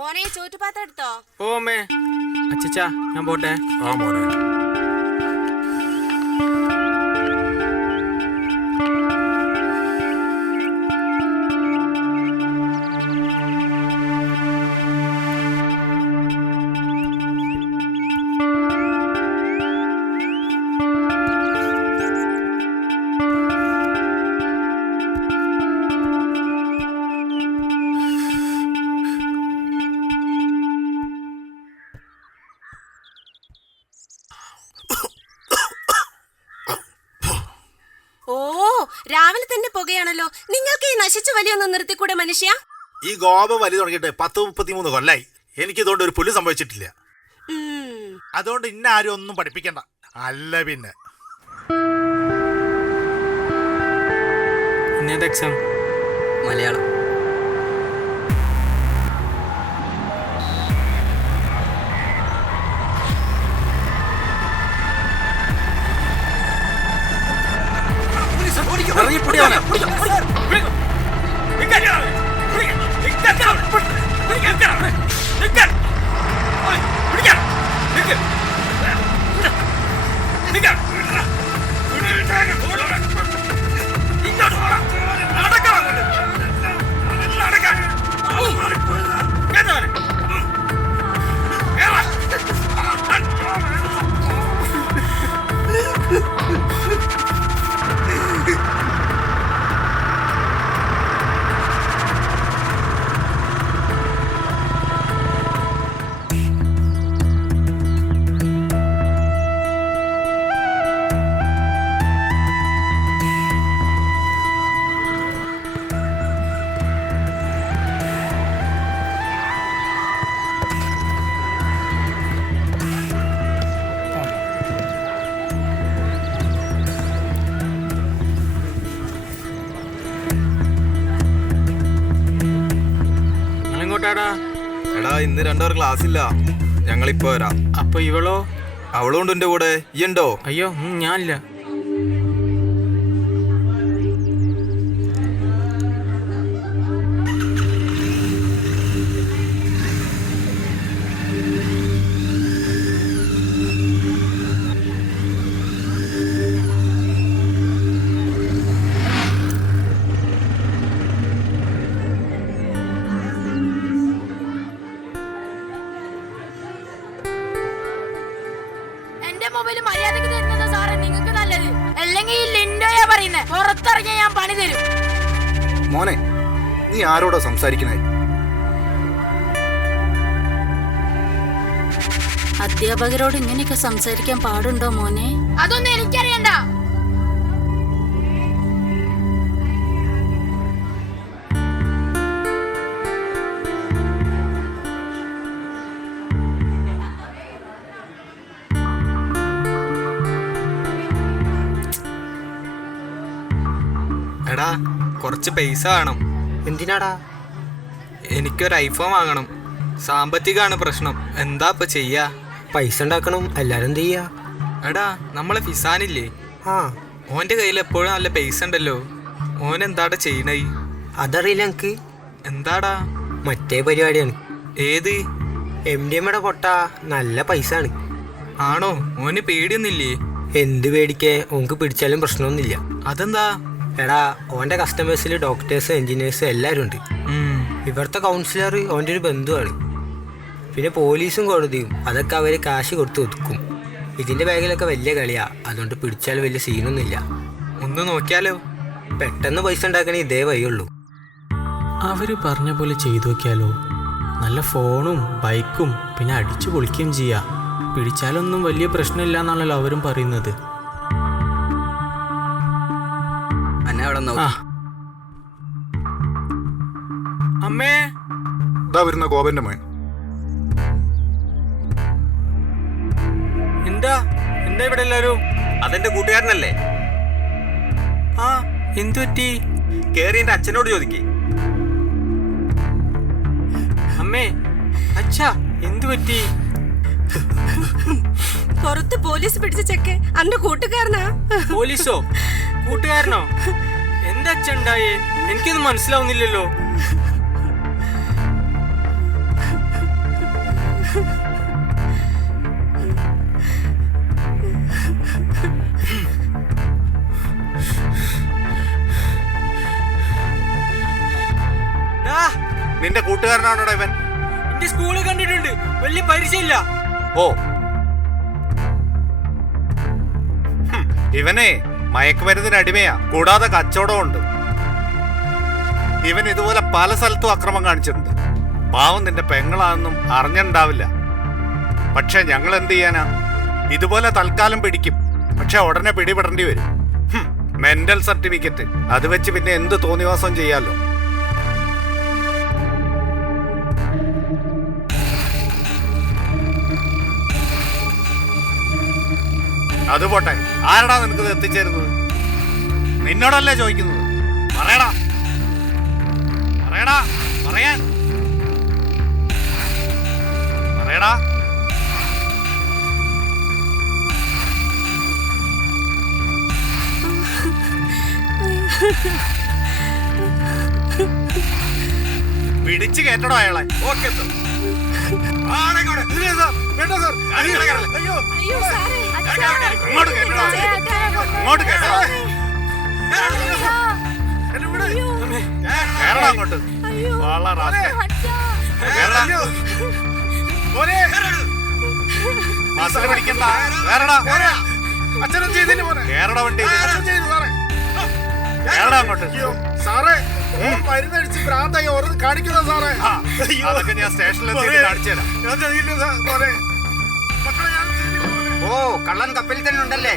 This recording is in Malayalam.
മോനെ ചോറ്റുപാത്രം എടുത്തോ? ഓ അമ്മേ. അച്ഛാ ഞാൻ പോട്ടെ. ആ മോനെ. രാവിലെ തന്നെ പുകയാണല്ലോ. നിങ്ങൾക്ക് ഈ നശിച്ച വലിയൊന്ന് നിർത്തിക്കൂടെ മനുഷ്യ? ഈ ഗോപ വലി തുടങ്ങിയിട്ട് 10-33 കൊല്ലായി. എനിക്ക് ഇതുകൊണ്ട് ഒരു പുല്ല് സംഭവിച്ചിട്ടില്ല. അതുകൊണ്ട് ഇന്ന ആരും ഒന്നും പഠിപ്പിക്കണ്ട. അല്ല പിന്നെ എക്സാം മലയാളം. എടാ ഇന്ന് 2 hour ക്ലാസ് ഇല്ല, ഞങ്ങളിപ്പോ വരാം. അപ്പൊ ഇവളോ? അവളുണ്ട് എന്റെ കൂടെ. ഈ ഉണ്ടോ? അയ്യോ ഞാനില്ല. മൊബൈല് മര്യാദക്ക് തരുന്നത് സാറേ നിങ്ങൾക്ക് നല്ലത്. അല്ലെങ്കിൽ ഈ ലിൻഡോയാ പറയുന്നേ, പുറത്തിറങ്ങിയ ഞാൻ പണി തരും. മോനെ, നീ ആരോടാ സംസാരിക്കണേ? അധ്യാപകരോട് ഇങ്ങനെയൊക്കെ സംസാരിക്കാൻ പാടുണ്ടോ മോനെ? അതൊന്നും എനിക്കറിയണ്ട. എടാ കുറച്ച് പൈസ വേണം. എന്തിനാടാ? എനിക്കൊരു ഐഫോൺ വാങ്ങണം. സാമ്പത്തികമാണ് പ്രശ്നം. എന്താ ഇപ്പൊ ചെയ്യാ? പൈസ ഉണ്ടാക്കണം, എല്ലാരും എന്ത് ചെയ്യാ? എടാ നമ്മളെ ഫിസാനില്ലേ, ആ ഓന്റെ കയ്യിൽ എപ്പോഴും നല്ല പൈസ ഉണ്ടല്ലോ. ഓൻ എന്താടാ ചെയ്യണേ? അതറിയില്ല എനിക്ക്. എന്താടാ? മറ്റേ പരിപാടിയാണ്. ഏത്? MDMയുടെ കൊട്ട. നല്ല പൈസ ആണ്. ആണോ? ഓന് പേടിയൊന്നില്ലേ? എന്ത് പേടിക്കേ? ഓൻക്ക് പിടിച്ചാലും പ്രശ്നമൊന്നുമില്ല. അതെന്താ? എടാ ഓന്റെ കസ്റ്റമേഴ്സിൽ ഡോക്ടേഴ്സ്, എഞ്ചിനീയേഴ്സ് എല്ലാവരും ഉണ്ട്. ഇവിടുത്തെ കൗൺസിലർ ഓൻ്റെ ഒരു ബന്ധുവാണ്. പിന്നെ പോലീസും കോടതിയും അതൊക്കെ അവർ കാശ് കൊടുത്ത് ഒതുക്കും. ഇതിന്റെ ബാഗിലൊക്കെ വലിയ കളിയാ. അതുകൊണ്ട് പിടിച്ചാൽ വലിയ സീനൊന്നുമില്ല. ഒന്ന് നോക്കിയാലോ? പെട്ടെന്ന് പൈസ ഉണ്ടാക്കണേ ഇതേ വഴിയുള്ളൂ. അവര് പറഞ്ഞ പോലെ ചെയ്തു നോക്കിയാലോ? നല്ല ഫോണും ബൈക്കും പിന്നെ അടിച്ചു പൊളിക്കുകയും ചെയ്യാം. പിടിച്ചാലൊന്നും വലിയ പ്രശ്നമില്ല എന്നാണല്ലോ അവരും പറയുന്നത്. അമ്മേ, ഇതാ വരുന്ന ഗോപന്റെ മോൻ. എന്താ എന്താ ഇവിടെ എല്ലാരും? അതെന്റെ കൂട്ടുകാരനല്ലേ? ആ എന്തു പറ്റി? കേറി എന്റെ അച്ഛനോട് ചോദിക്കേ. അമ്മേ, അച്ഛാ എന്തു പറ്റി? പുറത്ത് പോലീസ് പിടിച്ച ചെക്ക് അന്റെ കൂട്ടുകാരനാ. പോലീസോ? കൂട്ടുകാരനോ? എന്താ അച്ഛൻ ഉണ്ടായേ? എനിക്കൊന്നും മനസ്സിലാവുന്നില്ലല്ലോ. നിന്റെ കൂട്ടുകാരനാണോടാ ഇവൻ? എന്റെ സ്കൂളിൽ കണ്ടിട്ടുണ്ട്, വലിയ പരിചയമില്ല. ഓ, ഇവനെ മയക്കുമരുന്നിന് അടിമയാ, കൂടാതെ കച്ചവടമുണ്ട്. ഇവൻ ഇതുപോലെ പല സ്ഥലത്തും അക്രമം കാണിച്ചിട്ടുണ്ട്. പാവം നിന്റെ പെങ്ങളാണെന്നും അറിഞ്ഞിട്ടുണ്ടാവില്ല. പക്ഷെ ഞങ്ങൾ എന്ത് ചെയ്യാനാ? ഇതുപോലെ തൽക്കാലം പിടിക്കും, പക്ഷെ ഉടനെ പിടിപെടേണ്ടി വരും. മെന്റൽ സർട്ടിഫിക്കറ്റ്, അത് വെച്ച് പിന്നെ എന്ത് തോന്നിവാസം ചെയ്യാലോ. അത് പോട്ടെ, ആരടാ നിനക്ക് ഇത് എത്തിച്ചേരുന്നത്? നിന്നോടല്ലേ ചോദിക്കുന്നത്? പറയടാ, പറയടാ, പറയാൻ പറയടാ. പിടിച്ചു കേട്ടടോ അയാളെ. Okay sir. വേണ്ട സർ. അയ്യോ, അയ്യോ സാറേ, അച്ഛാ. ഇങ്ങോട്ട് കേട്ടോ, ഇങ്ങോട്ട് കേട്ടോ. കേരള അങ്ങോട്ട്. വളരെ മസിൽ പിടിക്കണ്ട. അച്ഛനും ചെയ്തില്ല പോലെ കേരള വണ്ടി. കേരള അങ്ങോട്ട്. സാറേ, മരുന്നടിച്ച് ഭ്രാന്തായി ഓരോന്ന് കാണിക്കുന്ന സാറേ. അതൊക്കെ ഞാൻ സ്റ്റേഷനിലെത്തി കാണിച്ചു തരാം. ഞാൻ ചെയ്യില്ല സാറേ. മക്കളെ ഞാൻ ചെയ്തില്ല. ഓ, കള്ളൻ കപ്പലിൽ തന്നെ ഉണ്ടല്ലേ?